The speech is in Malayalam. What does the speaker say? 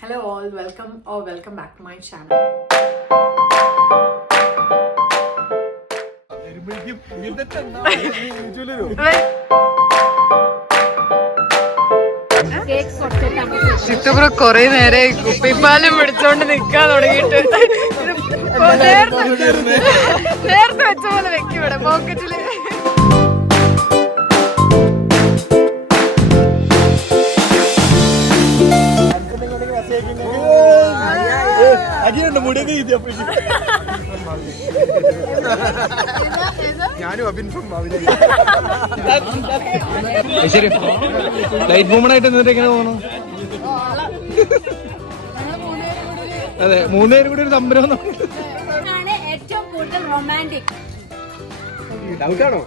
Hello all, welcome back to my channel. ചിത്തപ്പുറ കൊറേ നേരെ കുപ്പിപ്പാലും പിടിച്ചോണ്ട് നിക്കാൻ തുടങ്ങിയിട്ട് നേരത്തെ വെച്ച പോലെ വെക്കും ഇവിടെ പോക്കറ്റില്. ശരി ലൈറ്റ് മൂമെന്റ് ആയിട്ട് എന്നിട്ട് എങ്ങനെ പോകണം? അതെ, മൂന്നുപേരും കൂടി ഒരു സംരംഭം ഏറ്റവും കൂടുതൽ റൊമാൻറ്റിക്. ഡൗട്ടാണോ?